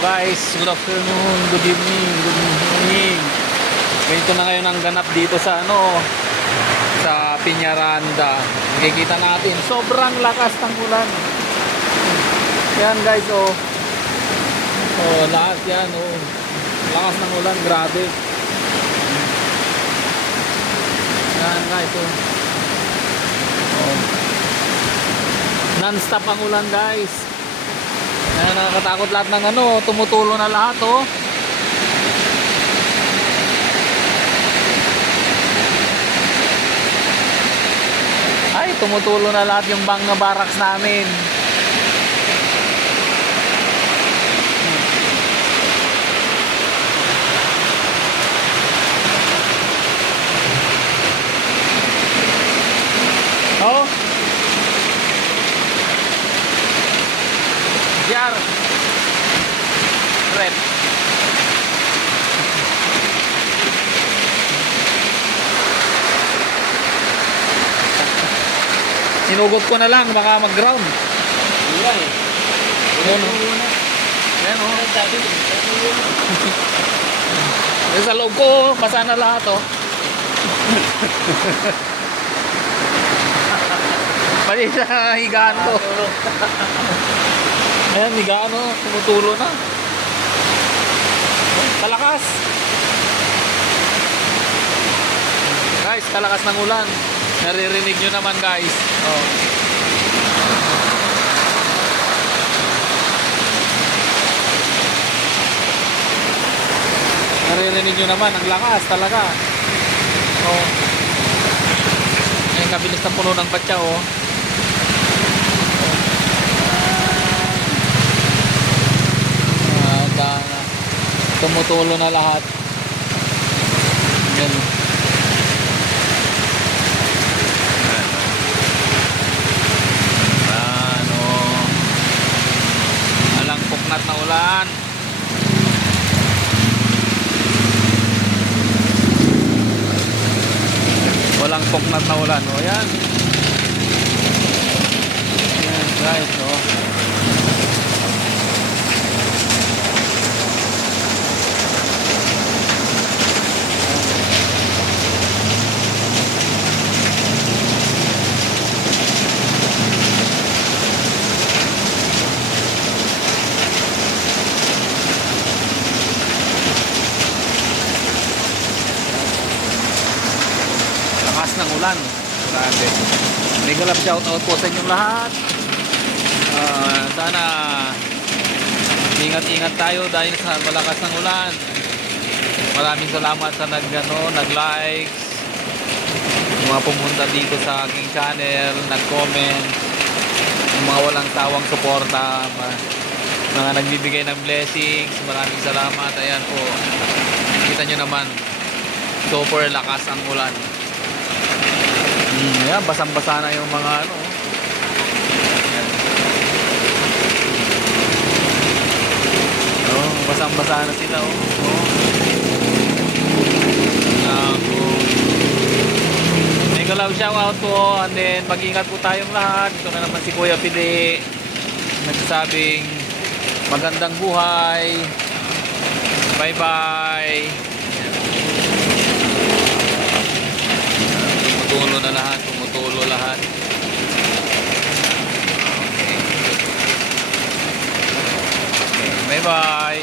Guys, good afternoon, good evening, good morning. Ganito na ngayon ang ganap dito sa sa Peñaranda. Makikita natin, sobrang lakas ng ulan. Yan guys, lahat yan, lakas ng ulan, grabe. Yan guys, non-stop ang ulan guys. Ayan, nakakatakot lahat ng tumutulo na lahat Ay, tumutulo na lahat yung mga barracks namin. Oh. Jar. Red. Sinugot ko na lang, baka mag-ground. Iya eh. Ayan sa loob ko, basa na lahat Pati sa higaan ko. Ayan, higaan tumutulo na. Kalakas. Guys, kalakas ng ulan. Naririnig nyo naman guys. Naririnig nyo naman, ang lakas talaga. Ayan, kabilis ng puno ng batya tumutulo na lahat. Yan. Alang puknat na ulan. Walang puknat na ulan. Yan. Yan guys. Lakas ng ulan. Grabe. Mega love shout out po sa inyong lahat. Sana ingat-ingat tayo dahil sa malakas ng ulan. Maraming salamat sa nag-likes. Yung mga pumunta dito sa aking channel, nag-comment. Yung mga walang tawang suporta, mga nagbibigay ng blessings. Maraming salamat. Ayan po. Kita nyo naman, super lakas ang ulan. Ayan, basang-basa na yung mga basang-basa na sila Mega love shout out po, and then mag-ingat po tayong lahat. Ito na naman si Kuya Pili nagsasabing magandang buhay, bye bye. Tumutulo na lahat, tumutulo lahat. Okay. Bye bye.